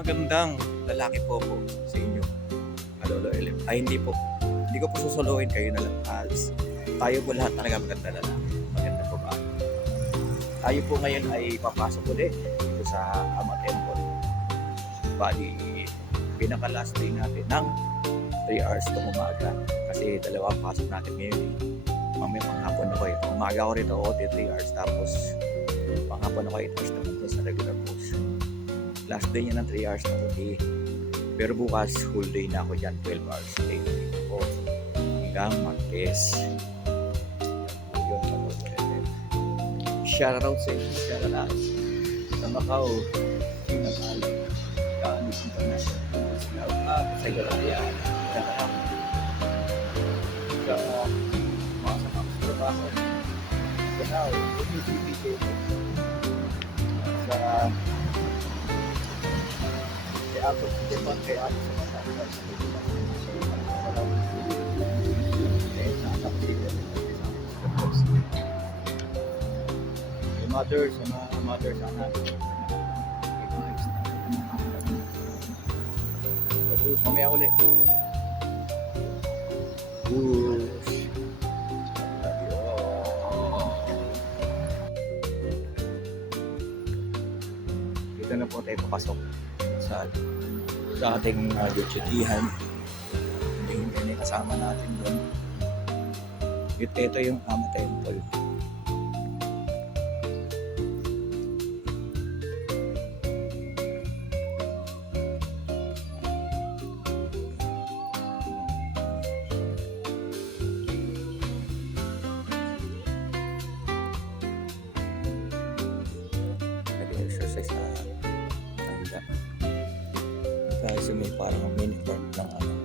magandang lalaki po po sa inyo. Alolo Elim. Ay hindi po. Hindi ko po susuluhin kayo na lang. Als. Tayo po lahat talaga maganda lalaki. Maganda po ba? Tayo po ngayon ay papasok ulit dito sa Ama Temple. Bali, pinaka last day natin ng 3 hours ng umaga. Kasi dalawa ang pasok natin ngayon eh. Mamaya panghapon ako eh. Umaga ako rito, OT 3 hours. Tapos panghapon ako 8 hours naman sa regular post. Last day niya ng 3 hours na OT. Pero bukas, whole day na ako dyan, 12 hours a day. Ako, hanggang Martes. Yun, ano, Shout out sa inyo, shout out. Sa Macau, Sinakal, Kaanis International, shout out sa Galaya, shout out. Sa mga sa mga trabaho, sa Now, UPPK, sa si Ato Stefan kay Ato sa Yung mother, sa mga mother sana. Tapos mamaya ulit. Push. Dito na po tayo papasok sa sa ating uh, dutyutihan. Yung yung kasama natin doon. Ito, ito yung Ama Temple. Handa. Kasi may parang mini court ng ano.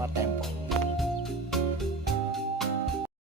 Toma Tempo.